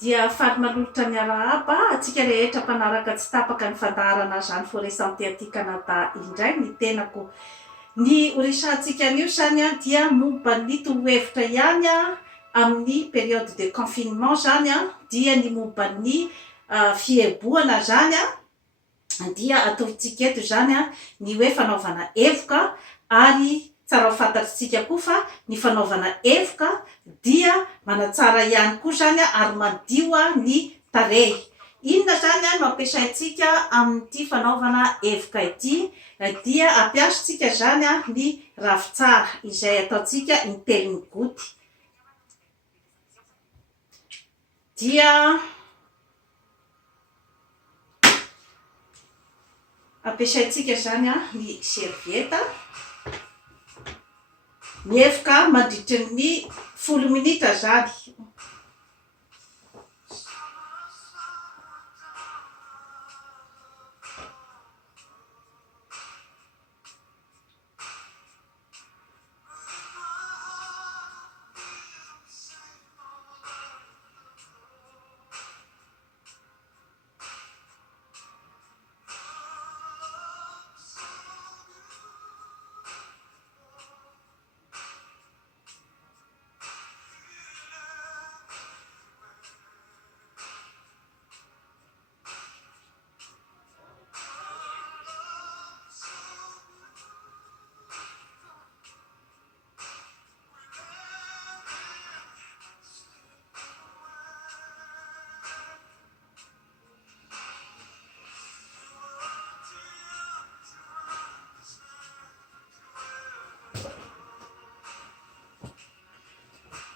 dia faly manolotra ny arahaba atsika rehetra mpanaraka tsy tapaka ny fandaharana zany Forest-Santé aty Canada indray ny tenako ny orisantsika an'io zany a dia momba ny torohevitra ihany a amin'ny période de confinement zany a dia ny momba ny fieboana zany a dia atolotsika eto zany a ny hoe fanaovana evoka ary tsara ho fantatritsika koa fa ny fanaovana evoka dia manatsara ihany koa zany a ary madio ny tarehy. Inona zany a no ampiasaintsika amin'ity fanaovana evoka ity dia ampiasatsika zany a ny ravitsara izay ataotsika intelo gouty dia ampiasaintsika zany a ny servieta ny evoka mandritry ny 10 minitra zany.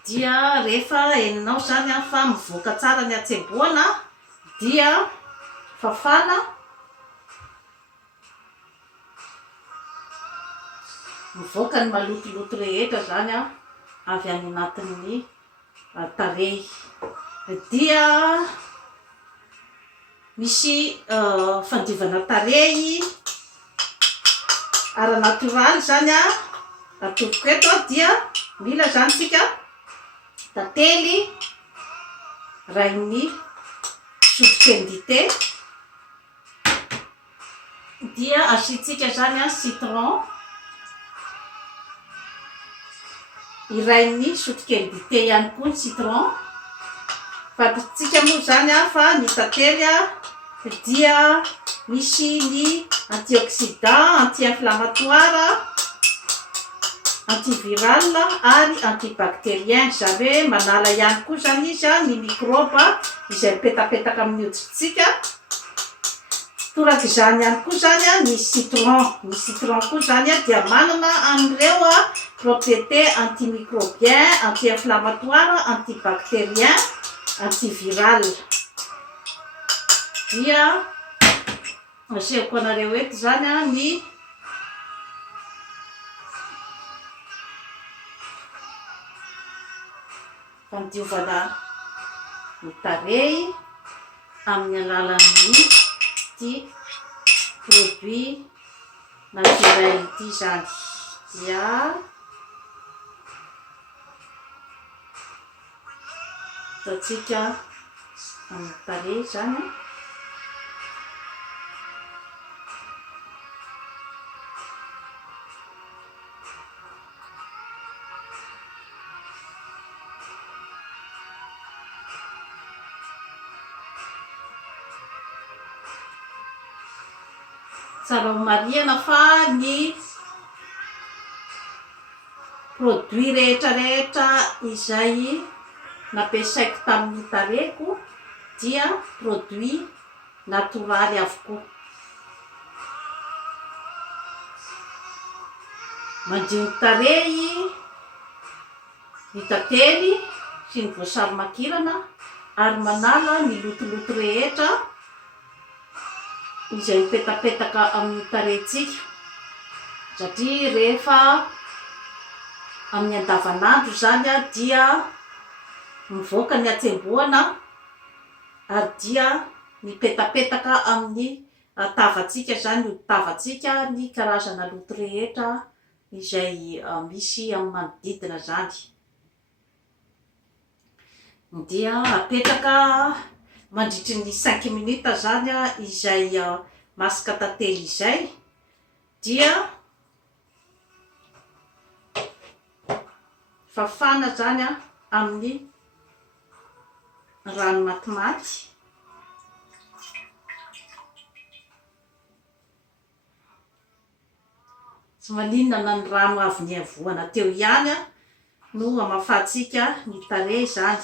Dia rehefa henonao zany a fa mivoaka tsara ny hatsemboana dia fafana mivoaka ny malotoloto rehetra zany a avy any anatin'ny tarehy dia misy fandiovana tarehy ara natoraly zany a atoko eto dia mila zany tsika tately rainy sotokely dité dia asitsika zany a citron irainy sotokely dité ihany koa ny citron fantatsika moa zany a fa ny tately a dia misy ny antioxydant, anti-inflammatoire, antiviral ary antibactérien zany manala ihany koa zany izy ny microbe izay mipetapetaka amin'ny hoditsika. Torak'izany ihany koa zany ny citron koa zany dia manana an'ireo propriété antimicrobien, anti-inflammatoire, antibactérien, antiviral. Dia asehoko anareo eto zany ny fandiovana ny tarehy amin'ny alalan'ny ity produit naturel ity zany dia ataotsika amin'ny tarehy zany tsara ho marihana fa ny produit rehetrarehetra izay nampiasaiko tamin'ny tarehiko dia produit natoraly avokoa. Mandio ny tarehy, ny tately sy ny voasary makirana ary manala ny lotoloto rehetra izay mipetapetaka amin'ny tarehintsika satria rehefa amin'ny andavanandro zany dia mivoaka ny hatsemboana ary dia mipetapetaka amin'ny tavatsika zany hoditavatsika ny karazana loto rehetra izay misy amin'ny manodidina zany. dia apetraka mandritry ny 5 minita zany izay masaka tantely izay dia fafana zany amin'ny rano matimaty tsy maninona na ny rano avy ny avoana teo ihany no hamafahantsika ny tarehy zany.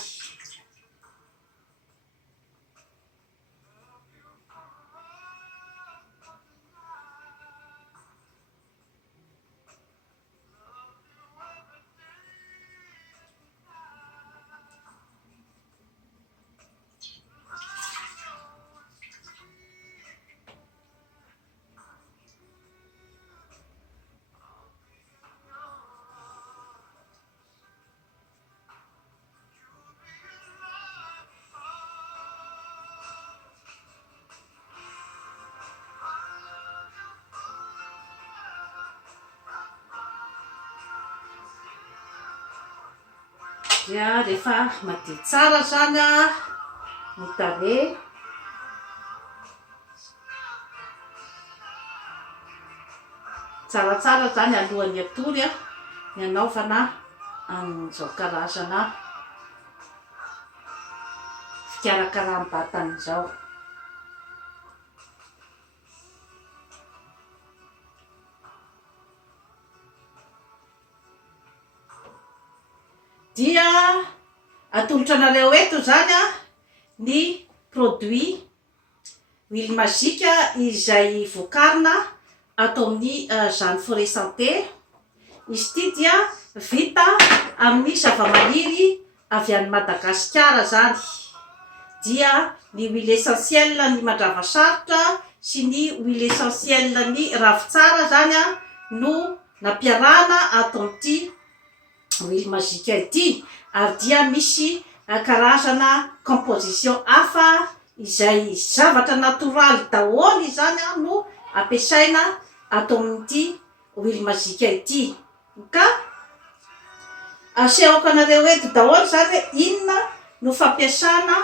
Dia rehefa madio tsara zany ny tarehy tsaratsara zany alohan'ny atory ny anaovana amin'izao karazana fikarakaram-batana izao. Dia atolotra anareo eto zany ny produit huile magique izay vokarina ato amin'ny Jeanne Forêt Santé. Izy ity dia vita amin'ny zavamaniry avy any Madagasikara zany. Dia ny huile essentielle ny mandrava sarotra sy ny huile essentielle ny ravitsara zany no nampiarahana ato amin'ity huile magique ity, ary dia misy karazana composition hafa izay zavatra natoraly daholo zany no ampiasaina ato amin'ity huile magique ity. Ka asehoko anareo eto daholo zany hoe inona no fampiasana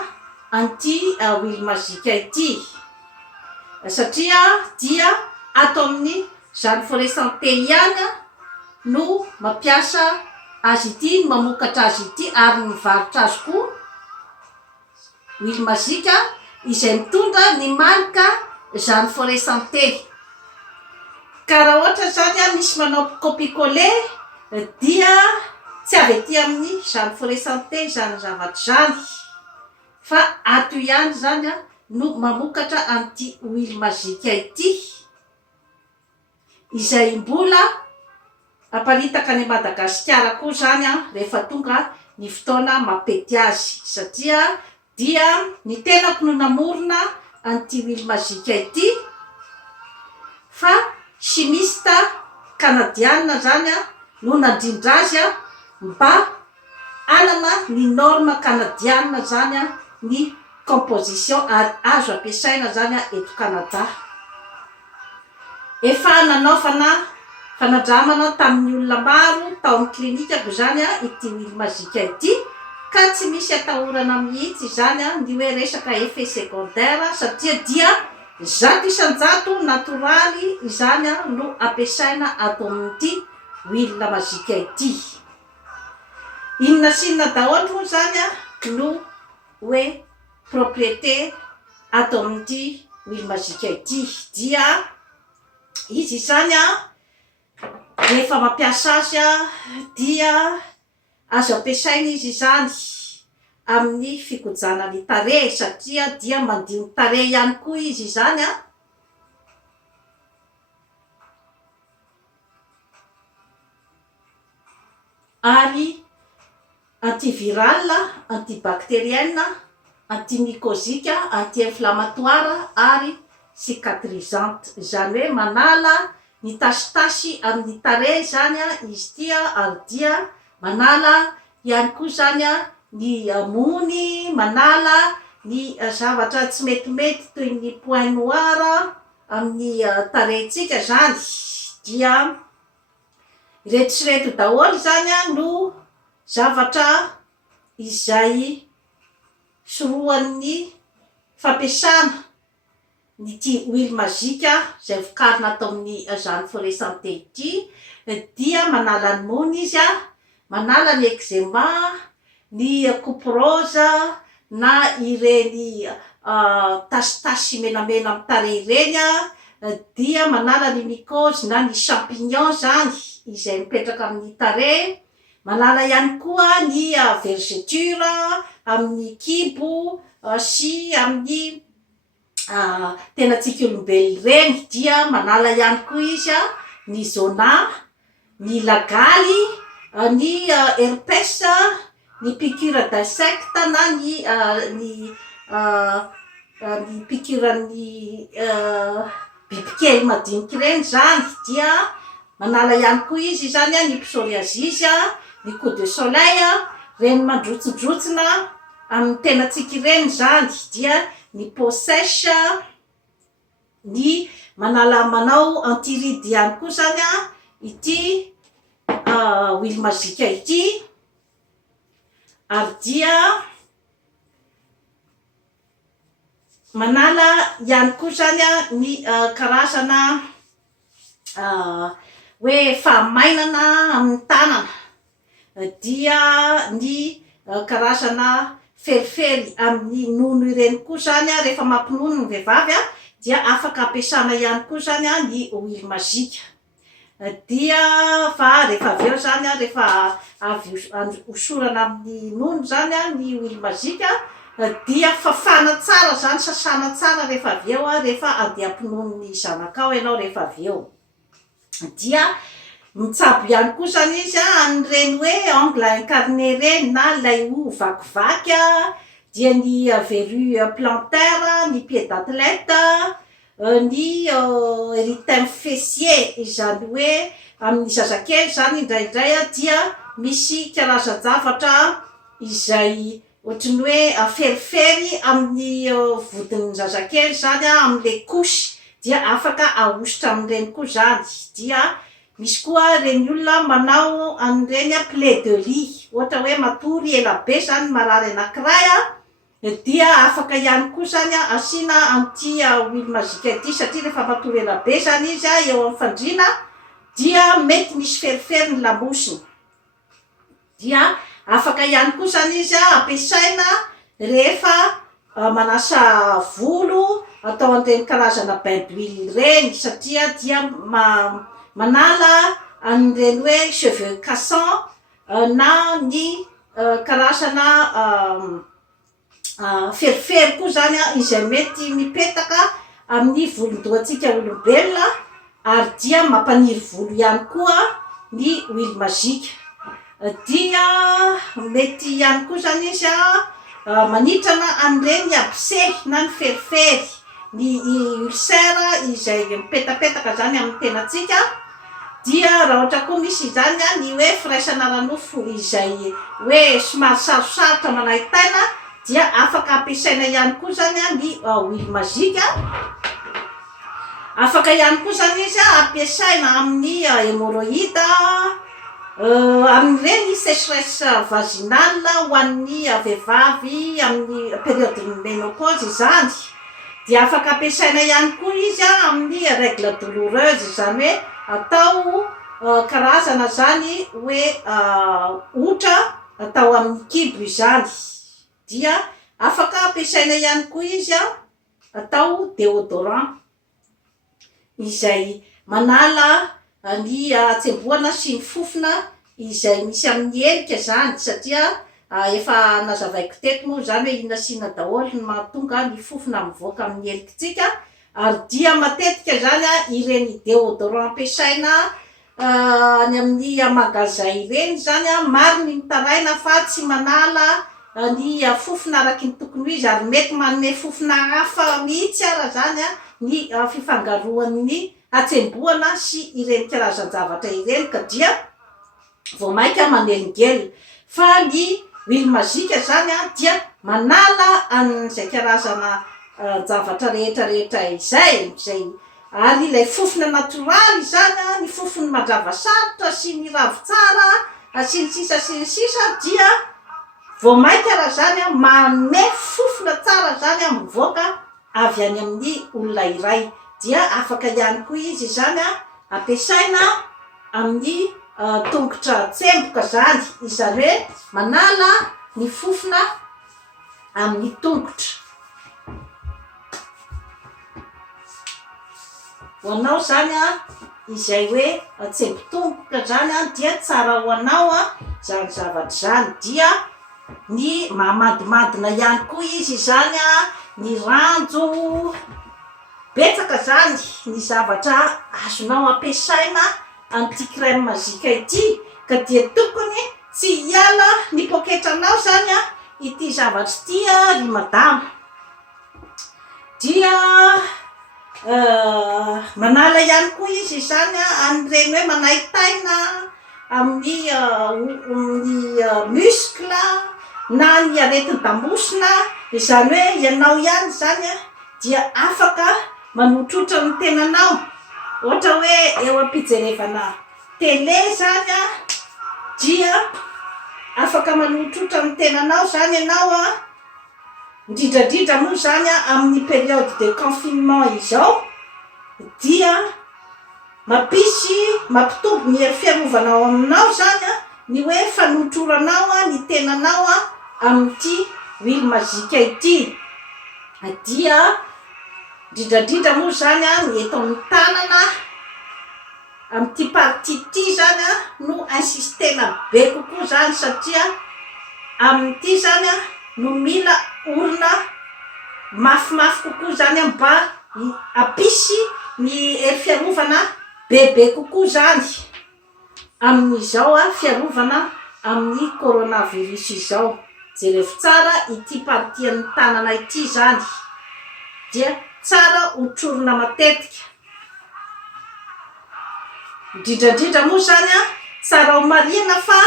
an'ity huile magique ity, satria dia ato amin'ny Jeanne Forêt Santé ihany no mampiasa azy ity, mamokatra azy ity ary mivarotra azy koa huile magique izay mitondra ny marika Jeanne Forêt Santé. Ka raha ohatra zany misy manao copie-coller dia tsy avy ety amin'ny Jeanne Forêt Santé zany zavatra zany, fa ato ihany zany no mamokatra an'ity huile magique ity izay mbola aparitaka any Madagasikara koa zany rehefa tonga ny fotoana mampety azy, satria dia ny tenako no namorona an'ity huile magique ity fa chimiste canadienne zany no nandrindra azy mba anana ny norme canadienne zany ny composition azo ampiasaina zany eto Canada. Efa nanaovana fanandramana tamin'ny olona maro tao amin'ny klinikako zany ity huile magique ity, ka tsy misy atahorana mihitsy zany ny hoe resaka effet secondaire, satria dia zato isan-jato natoraly izany no ampiasaina ato amin'ity huile magique ity. Inona sy inona daholo zany no hoe propriété ato amin'ity huile magique ity. Dia izy zany rehefa mampiasa azy dia azo ampiasaina izy zany amin'ny fikojana ny tarehy, satria dia mandio ny tarehy ihany koa izy zany ary antiviral, antibactérienne, antimycosique, anti-inflammatoire ary cicatrisante, zany hoe manala ny tasitasy amin'ny tarehy zany izy tia, ary dia manala ihany koa zany ny mony, manala ny zavatra tsy metimety toy ny point noir amin'ny tarehintsika zany. Dia ireto sy ireto daholo zany no zavatra izay soroan'ny fampiasana nyty huile magique zay vokarina atao amin'ny Jeanne Forêt Santé ity, dia manala ny mony izy manala ny eczema, ny coupe rose na ireny tasitasy menamena amin'ny tarehy ireny dia manala ny mycose na ny champignon zany izay mipetraka amin'ny tarehy, manala ihany koa ny vergeture amin'ny kibo sy amin'ny tenantsika olombelona reny, dia manala ihany koa izy ny zona, ny lagaly, ny herpes, ny piqûre d'insecte na ny piqûre-ny bibikely madiniky reny zany, dia manala ihany koa izy zany ny psoriasis, ny coup de soleil, reny mandrotsindrotsina amin'ny tenantsika ireny zany, dia ny peau sèche, ny manao antiride ihany koa zany ity huile magique ity, ary dia manala ihany koa zany ny karazana hoe fahamainana amin'ny tanana, dia ny karazana ferifery amin'ny nono ireny koa zany rehefa mampinono ny vehivavy dia afaka ampiasana ihany koa zany ny huile magique, dia fa rehefa avy eo zany rehefa avy hosorana amin'ny nono zany ny huile magique dia fafana tsara zany, sasana tsara rehefa avy eo rehefa andeha hampinono ny zanakao ianao rehefa avy eo, dia mitsabo ihany koa zany izy anireny hoe ongle incarné reny na lay ho vakivaky dia ny verrue plantaire, ny pied d'athlète, ny érythème fessier, izany hoe amin'ny zazakely zany indraindray dia misy karazan-javatra izay ohatrany hoe ferifery amin'ny vodin'ny zazakely zany amin'le couche, dia afaka ahosotra amin'ireny koa zany, dia misy koa reny olona manao an'ireny plaie de lit, ohatra hoe matory ela be zany marary anankiray dia afaka ihany koa zany asiana an'ity huile magique ity, satria rehefa matory ela be zany izy eo amin'ny fandriana dia mety misy ferifery ny lamosiny, dia afaka ihany koa zany izy ampiasaina rehefa manasa volo atao an'ireny karazana bain d'huile reny, satria dia manala an'ireny hoe cheveux cassants na ny karazana ferifery koa zany izay mety mipetaka amin'ny volondohantsika olombelona, ary dia mampaniry volo ihany koa ny huile magique, dia mety ihany koa zany izy manitrana an'ireny abcès na ny ferifery, ny ulcère izay mipetapetaka zany amin'ny tenantsika, dia raha ohatra koa misy zany ny hoe firaisana ranofo izay hoe somary sarosarotra manahitaina, dia afaka ampiasaina ihany koa zany ny huile magique, afaka ihany koa zany izy ampiasaina amin'ny hémorroïde, amin'ireny sécheresse vaginale ho an'ny vehivavy amin'ny période ménopause zany, dia afaka ampiasaina ihany koa izy amin'ny règle douloureuse, zany hoe atao karazana zany hoe otra atao amin'ny kibo izany, dia afaka ampiasaina ihany koa izy atao déodorant izay manala ny hatsembohana sy ny fofona izay misy amin'ny helika zany, satria efa nazavaiko teto moa zany hoe inona sy inona daholo ny mahatonga ny fofona mivoaka amin'ny helikitsika, ary dia matetika zany ireny déodorant ampiasaina any amin'ny magasin ireny zany mariny mitaraina fa tsy manala ny fofona araky ny tokony izy, ary mety manome fofona hafa mihitsy ara zany ny fifangaroan'ny hatsembohana sy ireny karazan-javatra ireny, ka dia vao mainka manelingely, fa ny huile magique zany dia manala an'izay karazana zavatra rehetrarehetra izay, ary ilay fofona natoraly zany ny fofony mandrava sarotra sy ny ravitsara sy ny sisa dia vao mainka raha zany manome tsara zany a mivoaka avy any amin'ny olona iray, dia afaka ihany koa izy zany a ampiasaina amin'ny tongotra tsemboka zany, izany hoe manala ny fofona amin'ny tongotra. Ho anao zany a izay hoe tsembo-tongotra zany a dia tsara ho anao a zany zavatra zany, dia ny mahamadimandina ihany koa izy zany a, ny ranjo betsaka zany ny zavatra azonao ampiasaina an'ity crème magique ity, ka dia tokony tsy hiala ny poketranao zany a ity zavatra ity a ry madama. Dia manala ihany koa izy zany a amin'ireny hoe manaitaina amin'ny muscle na ny aretin-damosina, izany hoe ianao ihany zany a dia afaka manotrotra ny tenanao, ohatra hoe eo am-pijerevana télé zany a, dia afaka manotrotra ny tenanao zany ianao a, indrindrandrindra moa zany a amin'ny période de confinement izao, dia mampitombo ny hery fiarovanao aminao zany a ny hoe fanotroranao a ny tenanao a amin'ity huile magique ity. Dia indrindrandrindra moa zany a ny eto amin'ny tanana amin'ity partie ity zany a no insistena be kokoa zany, satria amin'ity zany a no mila orina mafimafy kokoa zany a mba hampisy ny hery fiarovana bebe kokoa zany amin'izao a fiarovana amin'ny coronavirus izao. Jereo tsara ity partie amin'ny tanana ity zany, dia tsara hotrorina matetika. Indrindrandrindra moa zany a tsara ho marina fa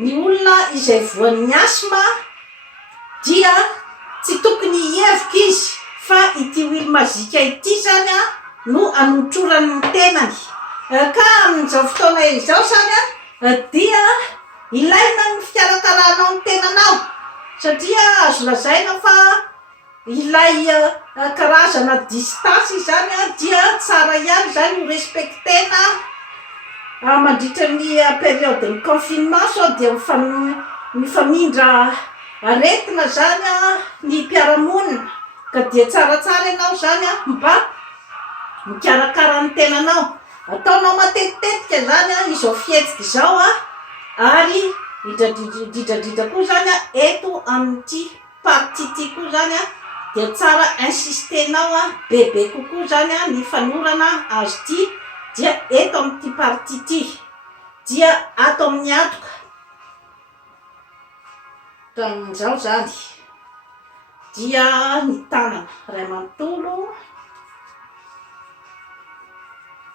ny olona izay voan'ny asma dia tsy tokony hievika izy fa ity huile magique ity zany a no anotrorany ny tenany. Ka amin'izao fotoana izao zany a dia ilaina ny fikarakaranao ny tenanao, satria azo lazaina fa ilay karazana distance zany a dia tsara ihany zany ho respectena mandritra ny période ny confinement, sao dia mifamindra aretina zany a ny mpiaramonina, ka dia tsaratsara ianao zany a mba mikarakara ny tenanao. Ataonao matetitetika zany a izao fihetsika izao a, ary indrindrandrindra koa zany a eto amin'ity partie ity koa zany a dia tsara insistenao a bebe kokoa zany a ny fanorana azy ity, dia eto amin'ity partie ity, dia ato amin'ny antoka tanan'izao zany, dia ny tanana ray manontolo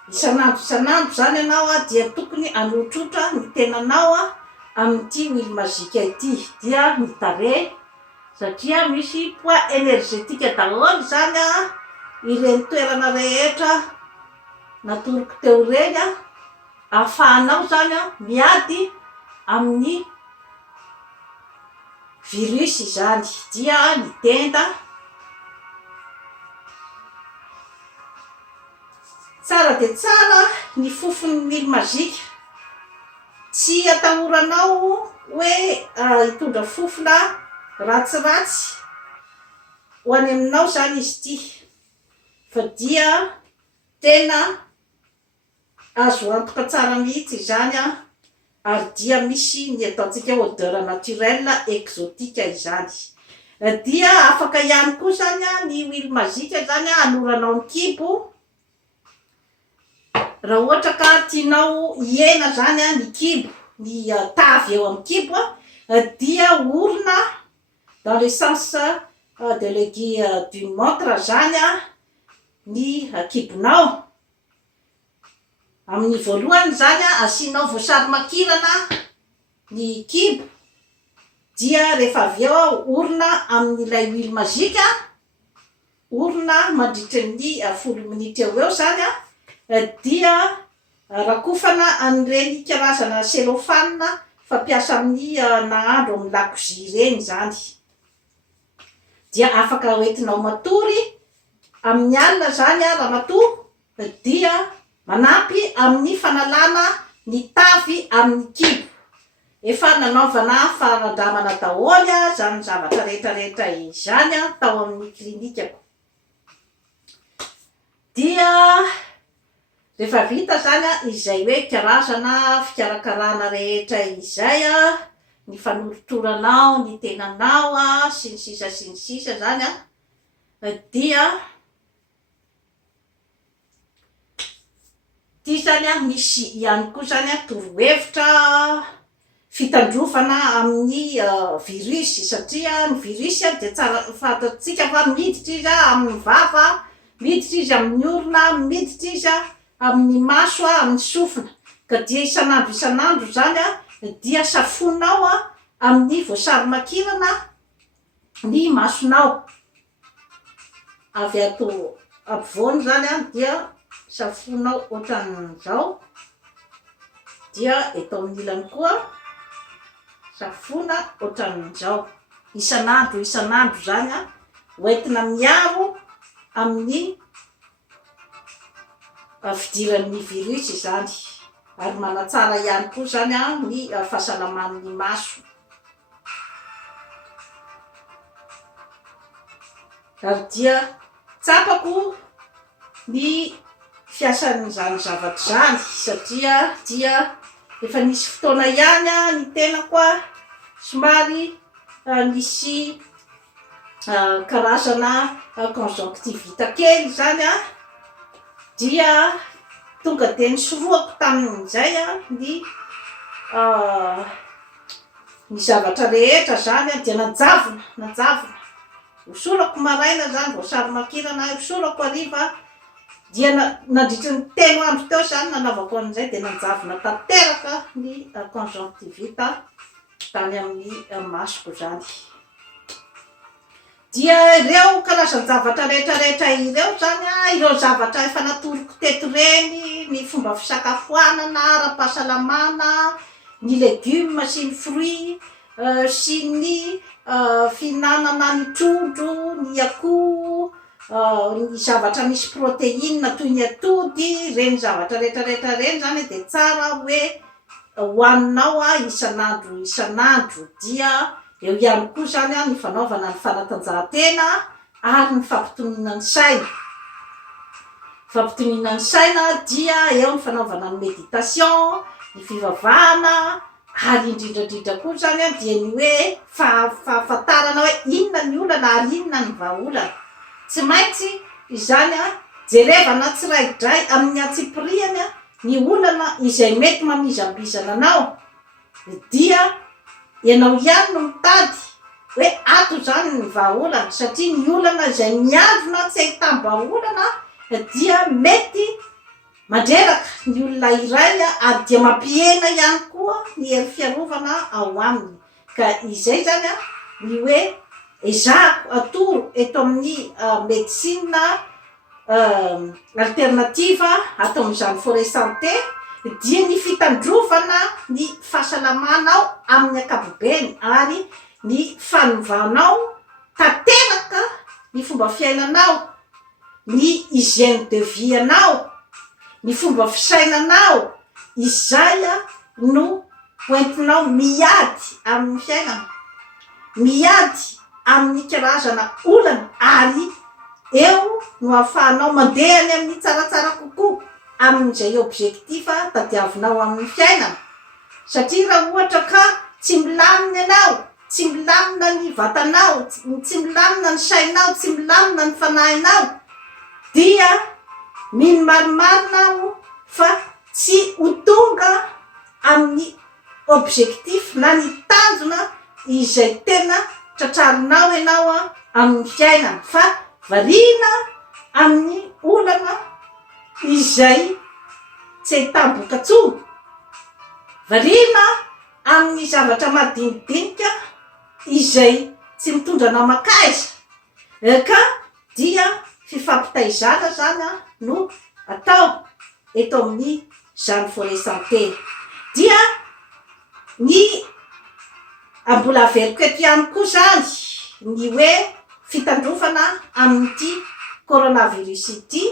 isan'andro zany ianao a dia tokony anotrotra ny tenanao a amin'ity huile magique ity. Dia ny tarehy, satria misy poids énergétique daholo zany a ireny toerana rehetra natoroko teo reny a, ahafahanao zany a miady amin'ny virus zany. Dia ny tenda tsara dia tsara ny fofon'ny huile magique, tsy atahoranao hoe hitondra fofona ratsiratsy ho any aminao zany izy ity, fa dia tena azo antoka tsara mihitsy zany a, ary dia misy ny ataontsika odeur naturelle exotique izany. Dia afaka ihany koa zany a ny huile magique zany a anoranao ny kibo, raha ohatra ka tianao hiena zany a ny kibo, ny tavy eo amin'ny kibo a, dia orina dans le sens de l'aiguille d'une montre zany a ny kibonao. Amin'ny voalohany zany a asianao voasary makirana ny kibo, dia rehefa avy eo a orina amin'ilay huile magique a, orina mandritra ny 10 minitra eo zany a, dia rakofana an'ireny karazana cellophane fampiasa amin'ny nahandro amin'ny lakozia reny zany. dia afaka hoentinao matory amin'ny alina zany a raha matoa dia manampy amin'ny fanalana ny tavy amin'ny kibo. Efa nanaovana fanandramana daholo zany zavatra rehetrarehetra izany tao amin'ny klinikako. Dia rehefa vita zany izay hoe karazana fikarakarana rehetra izay ny fanolotoranao, ny tenanao sy ny sisa zany dia ty zany misy ihany koa zany torohevitra fitandrovana amin'ny virus, satria ny virus dia tsara fantatsika fa miditra izy amin'ny vava, miditra izy amin'ny orona, miditra izy amin'ny maso, amin'ny sofina. Ka dia isanandro zany dia safonao amin'ny voasarimakirana ny masonao. Avy ato ampovoany zany dia safonao ohatran'izao, dia eto amin'ny ilany koa safona ohatran'izao. Isanandro zany hoentina miaro amin'ny fidiran'ny virus zany, ary manatsara ihany koa zany ny fahasalaman'ny maso. Ary dia tsapako ny fiasan'izany zavatra zany, satria dia efa nisy fotoana ihany ny tenako somary nisy karazana conjonctivite kely zany dia tonga de nisoroako tamin'izay ny zavatra rehetra zany dia najavona hosorako maraina zany voasarimakirana, hosorako hariva, dia nandritra ny telo andro teo zany nanaovako an'izay dia najavona tanteraka ny conjonctivite tany amin'ny masoko zany. Dia ireo karazan-javatra rehetrarehetra ireo zany ireo zavatra efa natoroko teto reny, ny fomba fisakafoanana ara-pahasalamana, ny legioma sy ny fruit sy ny fihinanana ny trondro, ny akoho, ny zavatra misy protéine toy ny atody, reny zavatra rehetrarehetra reny zany dia tsara hoe hoaninao isanandro. Dia eo ihany koa zany ny fanaovana ny fanatanjahantena ary ny fampitoniana ny saina. Fampitoniana ny saina dia eo ny fanaovana ny méditation, ny fivavahana, ary indrindrandrindra koa zany dia ny hoe fahafantarana hoe inona ny olana ary inona ny vahaolana. Tsy maintsy izany jerevana tsiraidray amin'ny atsipiriany ny olana izay mety mamizambizana anao, dia ianao ihany no mitady hoe ato zany ny vahaolana, satria ny olana izay miandrona tsy ahitam-bahaolana dia mety mandreraka ny olona iray ary dia mampihena ihany koa ny hery fiarovana ao aminy. Ka izay zany ny hoe ezahako atoro eto amin'ny médecine alternative ato amin'izany forêt santé, dia ny fitandrovana ny fahasalamanao amin'ny ankapobeny ary ny fanovanao tanteraka ny fomba fiainanao, ny hygiène de vie anao, ny fomba fisainanao, izay no hoentinao miady amin'ny fiainana, miady amin'ny karazana olana, ary eo no ahafahanao mandeha any amin'ny tsaratsara kokoa amin'izay objectif tadiavinao amin'ny fiainana. Satria raha ohatra ka tsy milamina ianao, tsy milamina ny vatanao, tsy milamina ny sainao, tsy milamina ny fanahinao, dia mino marimarina fa tsy ho tonga amin'ny objectif na ny tanjona izay tena tratrarinao ianao amin'ny fiainana, fa variana amin'ny olana izay tsy hitamboka tsony, variana amin'ny zavatra madinidinika izay tsy mitondra namakaiza. Ka dia fifampitaizana zany no atao eto amin'ny zany forêt santé. Dia ny mbola averiko eto ihany koa zany ny hoe fitandrofana amin'ity coronavirus ity.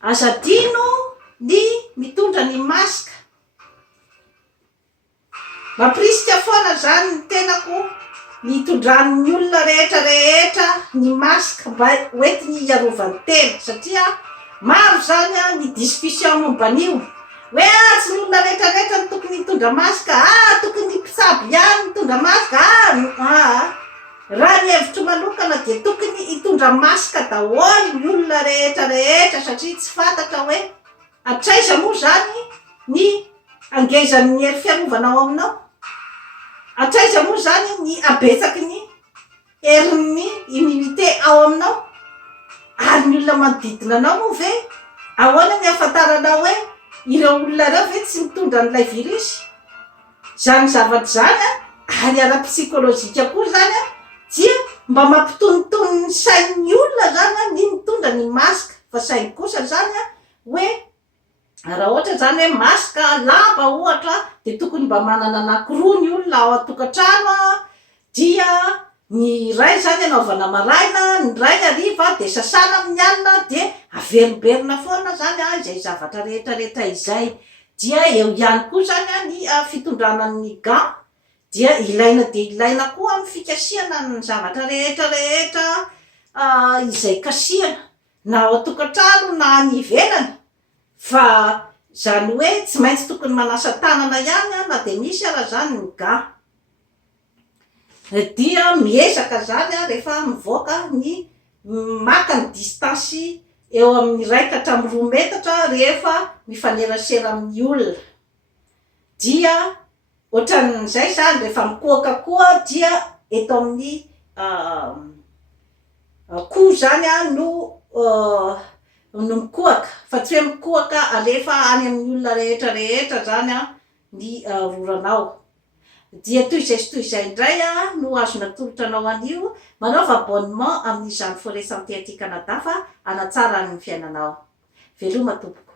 Azadino ny mitondra ny masika. Mampirisika foana zany ny tenako mitondran'ny olona rehetra ny masika mba hoentiny hiarovany tena, satria maro zany ny discussion momban'io hoe tsy ny olona rehetra ny tokony hitondra masika, tokony mpitsabo ihany mitondra masika. Raha ny hevitro manokana dia tokony hitondra masika daholo ny olona rehetra satria tsy fantatra hoe atraiza moa zany ny angezan'ny hery fiarovana ao aminao, atraiza moa zany ny abetsaky ny herin'ny immunité ao aminao, ary ny olona manodidina anao moa ve ahoana ny ahafantaranao hoe ireo olona ireo ve tsy mitondra an'ilay virus. Zany zavatra zany ary ara-psikolojika koa zany dia mba mampitonitony ny sain'ny olona zany ny mitondra ny masika. Fa sainy kosa zany hoe raha ohatra zany hoe masika lamba ohatra dia tokony mba manana anankiroa ny olona ao an-tokantrano dia ny ray zany anaovana maraina, ny ray hariva, dia sasana amin'ny alina, dia averomberona foana zany izay zavatra rehetra izay. Dia eo ihany koa zany ny fitondrana ny gants, dia ilaina koa amin'ny fikasiana ny zavatra rehetra izay kasihana na ao an-tokantrano na any ivelany. Fa zany hoe tsy maintsy tokony manasa tanana ihany na dia misy ara zany ny gants. Dia miezaka zany rehefa mivoaka ny maka ny distansy eo amin'ny 1 hatramin'ny 2 metatra rehefa mifanerasera amin'ny olona. Dia ohatran'izay zany rehefa mikohaka koa dia eto amin'ny koa zany no mikohaka, fa tsy hoe mikohaka alefa any amin'ny olona rehetra zany ny roranao. Dia toy izay indray no azona tolotra anao an'io, manaova abonnement amin'izany Forêt Santé aty Canada fa hanatsara ny fiainanao. Veloma tompoko.